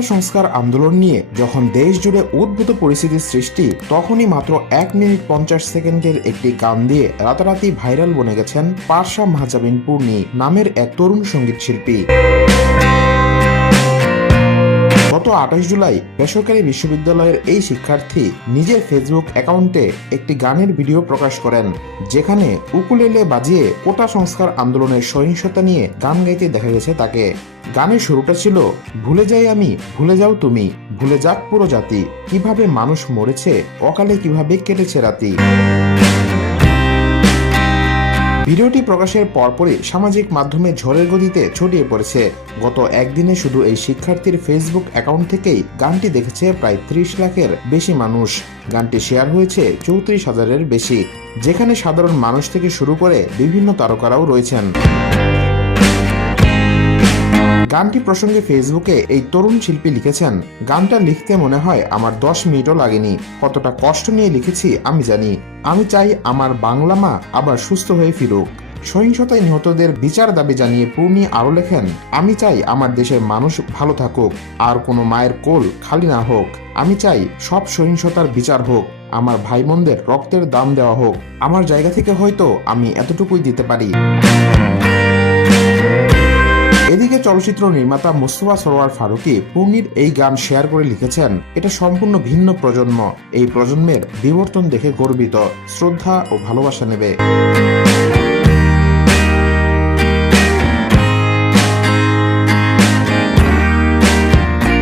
কোটা সংস্কার আন্দোলন নিয়ে যখন দেশ জুড়ে উদ্ভূত পরিস্থিতির সৃষ্টি, তখনই মাত্র এক মিনিট পঞ্চাশ সেকেন্ডের একটি গান দিয়ে রাতারাতি ভাইরাল বনে গেছেন পার্শা মাহজাবিন পূর্ণি নামের এক তরুণ সংগীত শিল্পী গত আঠাশ জুলাই বেসরকারি বিশ্ববিদ্যালয়ের এই শিক্ষার্থী নিজের ফেসবুক অ্যাকাউন্টে একটি গানের ভিডিও প্রকাশ করেন, যেখানে উকুলেলে বাজিয়ে কোটা সংস্কার আন্দোলনের সহিংসতা নিয়ে গান গাইতে দেখা গেছে তাকে। গানের শুরুটা ছিল, ভুলে যাই আমি, ভুলে যাও তুমি, ভুলে যাক পুরো জাতি, কীভাবে মানুষ মরেছে, অকালে কীভাবে কেটেছে রাতি? ভিডিওটি প্রকাশের পরপরই সামাজিক মাধ্যমে ঝড়ের গতিতে ছড়িয়ে পড়েছে। গত একদিনে শুধু এই শিক্ষার্থীর ফেসবুক অ্যাকাউন্ট থেকেই গানটি দেখেছে প্রায় ত্রিশ লাখের বেশি মানুষ। গানটি শেয়ার হয়েছে চৌত্রিশ হাজারের বেশি, যেখানে সাধারণ মানুষ থেকে শুরু করে বিভিন্ন তারকারাও রয়েছেন। গানটি প্রসঙ্গে ফেসবুকে এই তরুণ শিল্পী লিখেছেন, গানটা লিখতে মনে হয় আমার দশ মিনিটও লাগেনি, কতটা কষ্ট নিয়ে লিখেছি আমি জানি। আমি চাই আমার বাংলা মা আবার সুস্থ হয়ে ফিরুক। সহিংসতায় নিহতদের বিচার দাবি জানিয়ে পূর্ণি আরও লেখেন, আমি চাই আমার দেশের মানুষ ভালো থাকুক, আর কোনো মায়ের কোল খালি না হোক। আমি চাই সব সহিংসতার বিচার হোক, আমার ভাই বোনদের রক্তের দাম দেওয়া হোক। আমার জায়গা থেকে হয়তো আমি এতটুকুই দিতে পারি। চলচ্চিত্র নির্মাতা মুস্তফা সরোয়ার ফারুকি পূর্ণির এই গান শেয়ার করে লিখেছেন, এটা সম্পূর্ণ ভিন্ন প্রজন্ম। এই প্রজন্মের বিবর্তন দেখে গর্বিত। শ্রদ্ধা ও ভালোবাসা নেবে।